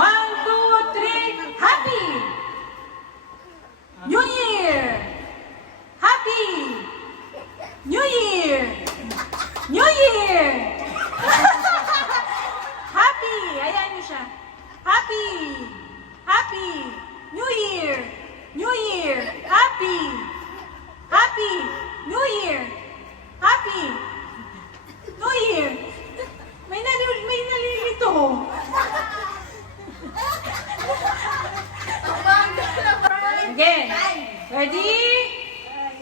One, two, three. Happy New Year! Happy New Year! New Year! Happy! Ayan niyo siya. Happy! Happy! New Year! New Year! Happy! Happy! New Year! Happy! New Year! May nalilito. Again. Ready?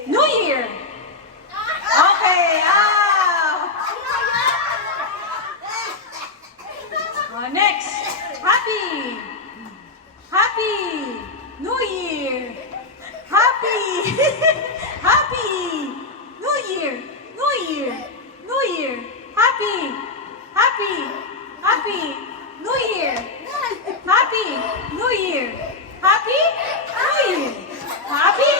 New Year! Okay, next. Happy! Happy New Year! Happy! Happy New Year! New Year! New Year! Happy! Happy! Happy New Year! Happy New Year! Happy New Year! Happy?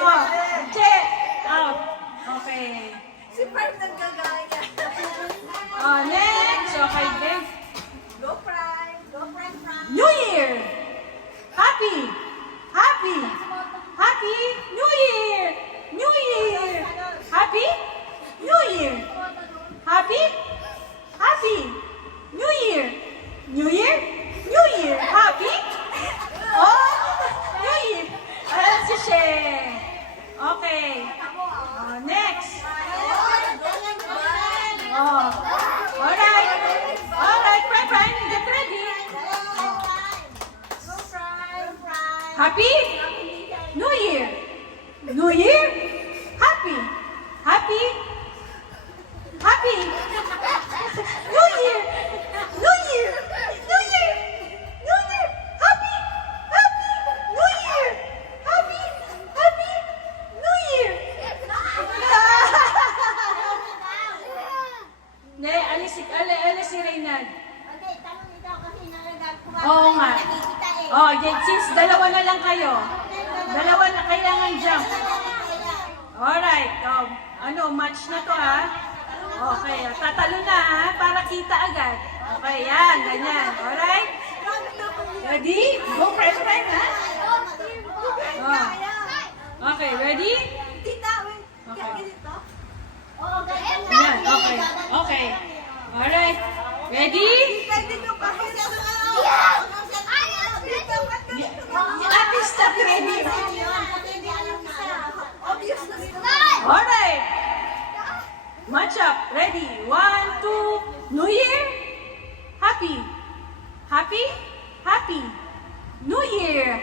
Oh, check out. Okay. Si Prime nagkagaya. Oh, next. Okay, then. Go Prime! Go Prime, Prime! New Year! Happy! Happy! Happy New Year! New Year! Happy New Year! Happy? Happy New Year! New Year? New Year! Happy? Oh! New Year! Ayan si She. Okay. Next. Oh. Alright. Alright, Prime, get ready. Go Prime! Prime! Happy New Year! New Year? Happy! Happy? Happy! New Year! New Year! New Year! New Year! Happy! Happy! New Year! Happy! Happy! New Year! Ne, alis si Reynald. Okay, tanong ito kasi nalagal ko. Oo nga. Nakikita eh. Oh, since dalawa na lang kayo. Dalawa na kailangan jump. Alright. Match na to ha. Okay, tatalo na ha, para kita agad. Okay, yan, ganyan. Alright? Ready? Go, press ha? Oh. Okay, ready? Tita, wait. Okay. Ganito? Oo, ganito. Yan, okay. Okay. Alright. Ready? Pwede nyo pa. Ate, stop ready. Obvious na sila. Alright. Match up. Ready? 1, 2. New Year? Happy. Happy? Happy. New Year.